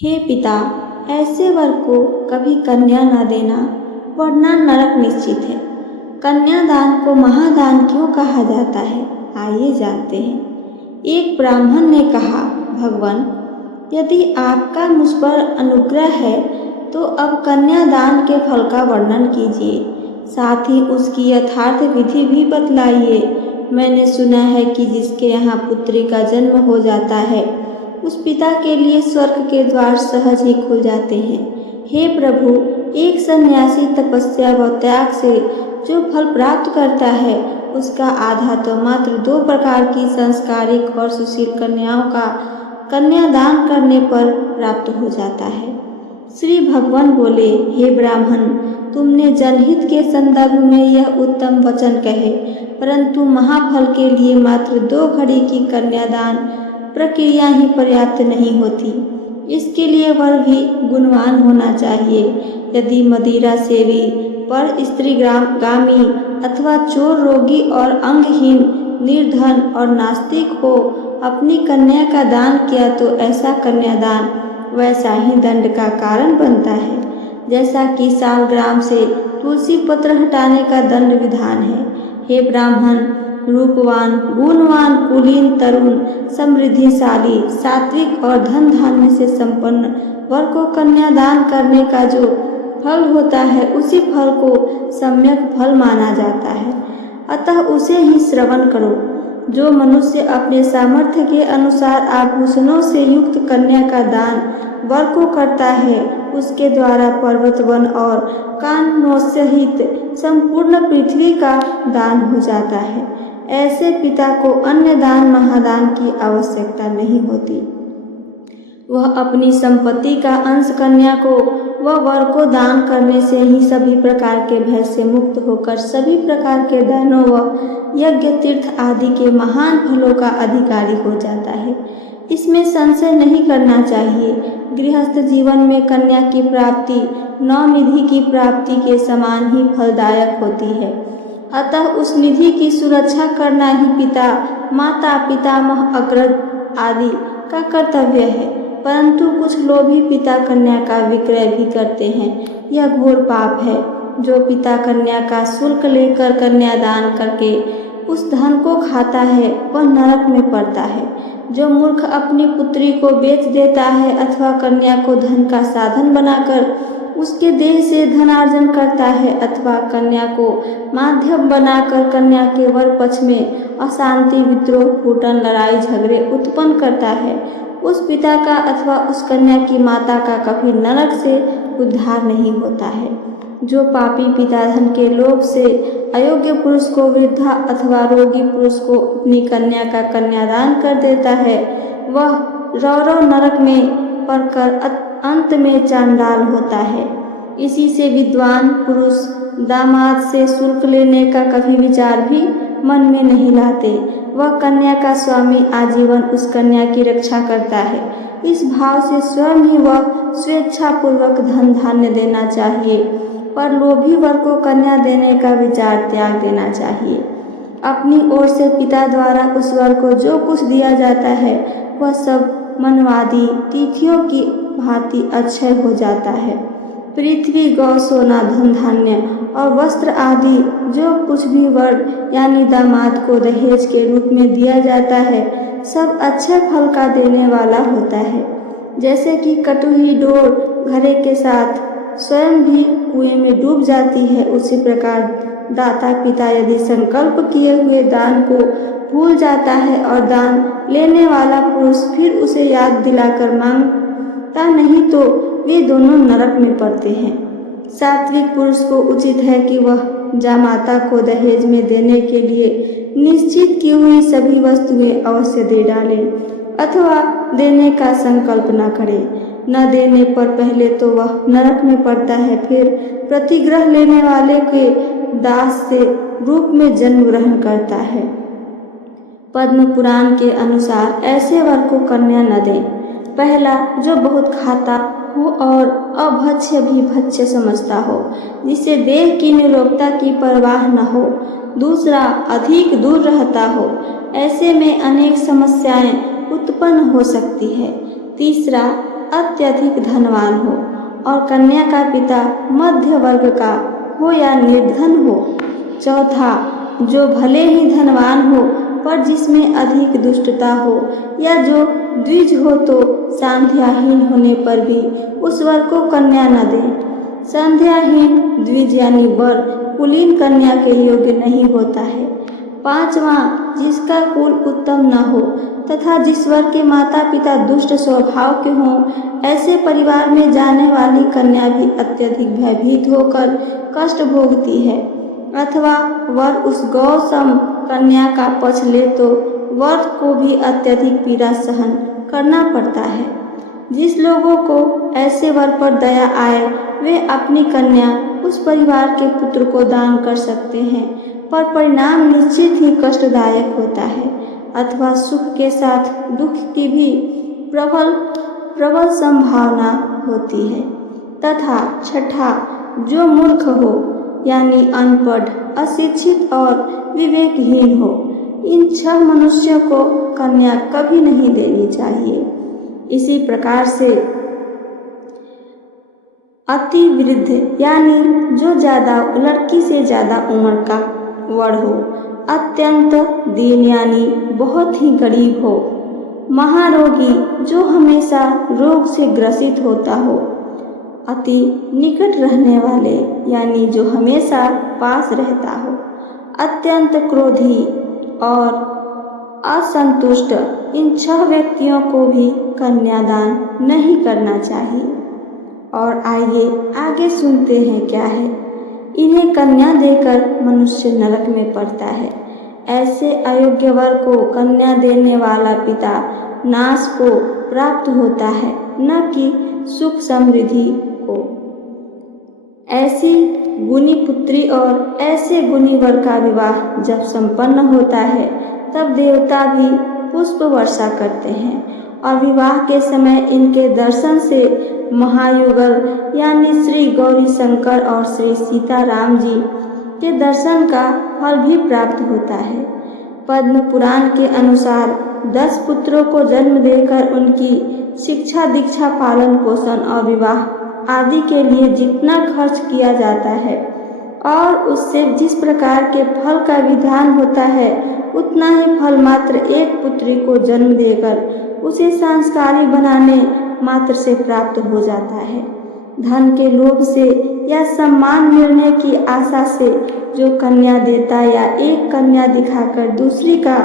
हे पिता, ऐसे वर को कभी कन्या न देना, वरना नरक निश्चित है। कन्यादान को महादान क्यों कहा जाता है, आइए जानते हैं। एक ब्राह्मण ने कहा, भगवान, यदि आपका मुझ पर अनुग्रह है तो अब कन्यादान के फल का वर्णन कीजिए, साथ ही उसकी यथार्थ विधि भी बतलाइए। मैंने सुना है कि जिसके यहाँ पुत्री का जन्म हो जाता है उस पिता के लिए स्वर्ग के द्वार सहज ही खुल जाते हैं। हे प्रभु, एक सन्यासी तपस्या व त्याग से जो फल प्राप्त करता है उसका आधा तो मात्र 2 प्रकार की संस्कारिक और सुशील कन्याओं का कन्यादान करने पर प्राप्त हो जाता है। श्री भगवान बोले, हे ब्राह्मण, तुमने जनहित के संदर्भ में यह उत्तम वचन कहे, परंतु महाफल के लिए मात्र 2 घड़ी की कन्यादान प्रक्रिया ही पर्याप्त नहीं होती। इसके लिए वर भी गुणवान होना चाहिए। यदि मदिरा सेवी, पर स्त्रीगामी अथवा चोर, रोगी और अंगहीन, निर्धन और नास्तिक हो अपनी कन्या का दान किया तो ऐसा कन्यादान वैसा ही दंड का कारण बनता है जैसा कि सालग्राम से तुलसी पत्र हटाने का दंड विधान है। हे ब्राह्मण, रूपवान, गुणवान, कुलीन, तरुण, समृद्धिशाली, सात्विक और धन धान्य से संपन्न वर को कन्यादान करने का जो फल होता है उसी फल को सम्यक फल माना जाता है, अतः उसे ही श्रवण करो। जो मनुष्य अपने सामर्थ्य के अनुसार आभूषणों से युक्त कन्या का दान वर को करता है उसके द्वारा पर्वत, वन और काननों सहित संपूर्ण पृथ्वी का दान हो जाता है। ऐसे पिता को अन्य दान महादान की आवश्यकता नहीं होती। वह अपनी संपत्ति का अंश कन्या को व वर को दान करने से ही सभी प्रकार के भय से मुक्त होकर सभी प्रकार के दानों व यज्ञ, तीर्थ आदि के महान फलों का अधिकारी हो जाता है। इसमें संशय नहीं करना चाहिए। गृहस्थ जीवन में कन्या की प्राप्ति नवनिधि की प्राप्ति के समान ही फलदायक होती है, अतः उस निधि की सुरक्षा करना ही पिता, माता, पितामह, अग्रज आदि का कर्तव्य है। परंतु कुछ लोभी पिता कन्या का विक्रय भी करते हैं। यह घोर पाप है। जो पिता कन्या का शुल्क लेकर कन्यादान करके उस धन को खाता है वह नरक में पड़ता है। जो मूर्ख अपनी पुत्री को बेच देता है अथवा कन्या को धन का साधन बनाकर उसके देह से धनार्जन करता है अथवा कन्या को माध्यम बनाकर कन्या के वर पक्ष में अशांति, विद्रोह, फूटन, लड़ाई झगड़े उत्पन्न करता है, उस पिता का अथवा उस कन्या की माता का कभी नरक से उद्धार नहीं होता है। जो पापी पिता धन के लोभ से अयोग्य पुरुष को, वृद्धा अथवा रोगी पुरुष को अपनी कन्या का कन्यादान कर देता है वह रौरव नरक में पड़कर अंत में चांडाल होता है। इसी से विद्वान पुरुष दामाद से शुल्क लेने का कभी विचार भी मन में नहीं लाते। वह कन्या का स्वामी आजीवन उस कन्या की रक्षा करता है। इस भाव से स्वयं ही वह स्वेच्छापूर्वक धन धान्य देना चाहिए, पर लोभी वर को कन्या देने का विचार त्याग देना चाहिए। अपनी ओर से पिता द्वारा उस वर को जो कुछ दिया जाता है वह सब मनवादी तिथियों की भांति अक्षय हो जाता है। पृथ्वी, गौ, सोना, धन धान्य और वस्त्र आदि जो कुछ भी वर यानी दामाद को दहेज के रूप में दिया जाता है सब अच्छे फल का देने वाला होता है। जैसे कि कटुही डोर घड़े के साथ स्वयं भी कुएं में डूब जाती है, उसी प्रकार दाता पिता यदि संकल्प किए हुए दान को भूल जाता है और दान लेने वाला पुरुष फिर उसे याद दिलाकर मांगता नहीं तो वे दोनों नरक में पड़ते हैं। सात्विक पुरुष को उचित है कि वह जामाता को दहेज में देने के लिए निश्चित की हुई सभी वस्तुएं अवश्य दे डाले अथवा देने का संकल्प न करे। न देने पर पहले तो वह नरक में पड़ता है, फिर प्रतिग्रह लेने वाले के दास से रूप में जन्म ग्रहण करता है। पद्म पुराण के अनुसार ऐसे वर को कन्या न दें। पहला, जो बहुत खाता हो और अभक्ष्य भी भक्ष्य समझता हो, जिसे देह की निरोगता की परवाह न हो। दूसरा, अधिक दूर रहता हो, ऐसे में अनेक समस्याएं उत्पन्न हो सकती है। तीसरा, अत्यधिक धनवान हो और कन्या का पिता मध्य वर्ग का हो या निर्धन हो। चौथा, जो भले ही धनवान हो पर जिसमें अधिक दुष्टता हो, या जो द्विज हो तो संध्याहीन होने पर भी उस वर को कन्या न दे। संध्याहीन द्विज यानी वर कुलीन कन्या के योग्य नहीं होता है। पांचवा, जिसका कुल उत्तम न हो तथा जिस वर के माता पिता दुष्ट स्वभाव के हों, ऐसे परिवार में जाने वाली कन्या भी अत्यधिक भयभीत होकर कष्ट भोगती है। अथवा वर उस गौसम कन्या का पक्ष ले तो वर को भी अत्यधिक पीड़ा सहन करना पड़ता है। जिस लोगों को ऐसे वर पर दया आए वे अपनी कन्या उस परिवार के पुत्र को दान कर सकते हैं, पर परिणाम निश्चित ही कष्टदायक होता है। अथवा सुख के साथ दुख की भी प्रबल संभावना होती है। तथा छठा, जो मूर्ख हो यानी अनपढ़, अशिक्षित और विवेकहीन हो, इन 6 मनुष्यों को कन्या कभी नहीं देनी चाहिए। इसी प्रकार से अति वृद्ध यानी जो लड़की से ज़्यादा उम्र का वर हो, अत्यंत दीन यानी बहुत ही गरीब हो, महारोगी जो हमेशा रोग से ग्रसित होता हो, अति निकट रहने वाले यानी जो हमेशा पास रहता हो, अत्यंत क्रोधी और असंतुष्ट, इन 6 व्यक्तियों को भी कन्यादान नहीं करना चाहिए। और आइए आगे सुनते हैं क्या है। इन्हें कन्या देकर मनुष्य नरक में पड़ता है। ऐसे अयोग्य वर को कन्या देने वाला पिता नाश को प्राप्त होता है, न कि सुख समृद्धि को। ऐसी गुणी पुत्री और ऐसे गुणी वर का विवाह जब संपन्न होता है तब देवता भी पुष्प वर्षा करते हैं और विवाह के समय इनके दर्शन से महायुगल यानी श्री गौरी शंकर और श्री सीताराम जी के दर्शन का फल भी प्राप्त होता है। पद्म पुराण के अनुसार 10 पुत्रों को जन्म देकर उनकी शिक्षा दीक्षा पालन पोषण और विवाह आदि के लिए जितना खर्च किया जाता है और उससे जिस प्रकार के फल का विधान होता है, उतना ही फल मात्र एक पुत्री को जन्म देकर उसे संस्कारी बनाने मात्र से प्राप्त हो जाता है। धन के लोभ से या सम्मान मिलने की आशा से जो कन्या देता या एक कन्या दिखाकर दूसरी का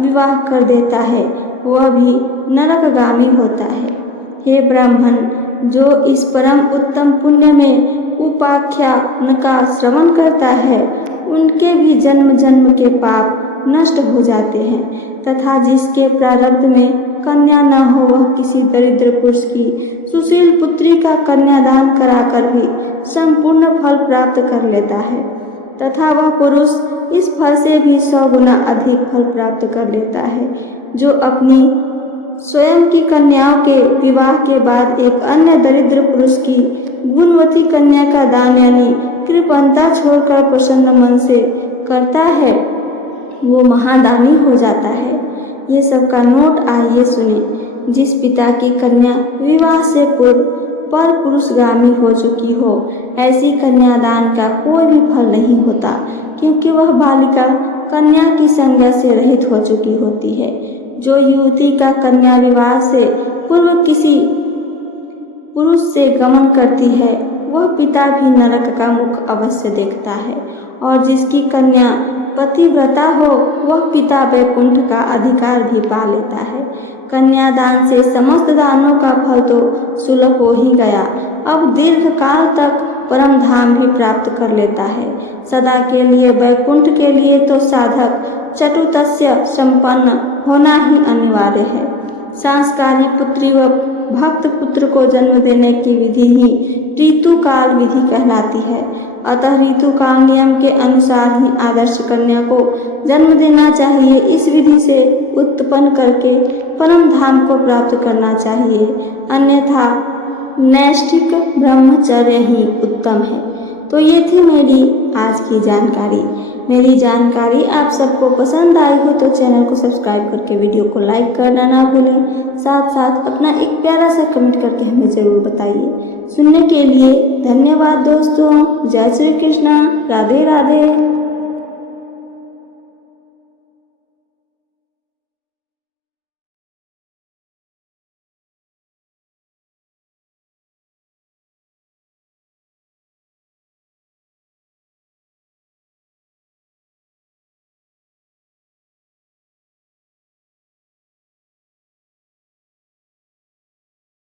विवाह कर देता है, वह भी नरकगामी होता है। हे ब्राह्मण, जो इस परम उत्तम पुण्य में उपाख्यान का श्रवण करता है, उनके भी जन्म जन्म के पाप नष्ट हो जाते हैं। तथा जिसके प्रारब्ध में कन्या न हो, वह किसी दरिद्र पुरुष की सुशील पुत्री का कन्यादान कराकर भी संपूर्ण फल प्राप्त कर लेता है तथा वह पुरुष इस फल से भी 100 गुना अधिक फल प्राप्त कर लेता है। जो अपनी स्वयं की कन्याओं के विवाह के बाद एक अन्य दरिद्र पुरुष की गुणवती कन्या का दान यानी कृपणता छोड़कर प्रसन्न मन से करता है, वो महादानी हो जाता है। ये सब का नोट आइए सुने। जिस पिता की कन्या विवाह से पूर्व पर पुरुषगामी हो चुकी हो, ऐसी कन्यादान का कोई भी फल नहीं होता, क्योंकि वह बालिका कन्या की संज्ञा से रहित हो चुकी होती है। जो युवती का कन्या विवाह से पूर्व किसी पुरुष से गमन करती है, वह पिता भी नरक का मुख अवश्य देखता है, और जिसकी कन्या पतिव्रता हो, वह पिता वैकुंठ का अधिकार भी पा लेता है। कन्यादान से समस्त दानों का फल तो सुलभ हो ही गया, अब दीर्घ काल तक परम धाम भी प्राप्त कर लेता है। सदा के लिए वैकुंठ के लिए तो साधक चतुर्दश्य संपन्न होना ही अनिवार्य है। संस्कारी पुत्री व भक्त पुत्र को जन्म देने की विधि ही ऋतुकाल विधि कहलाती है। अतः ऋतुकाल नियम के अनुसार ही आदर्श कन्या को जन्म देना चाहिए। इस विधि से उत्पन्न करके परम धाम को प्राप्त करना चाहिए, अन्यथा नैष्ठिक ब्रह्मचर्य ही उत्तम है। तो ये थी मेरी आज की जानकारी। मेरी जानकारी आप सबको पसंद आई हो तो चैनल को सब्सक्राइब करके वीडियो को लाइक करना ना भूलें। साथ साथ अपना एक प्यारा सा कमेंट करके हमें ज़रूर बताइए। सुनने के लिए धन्यवाद दोस्तों। जय श्री कृष्णा। राधे राधे।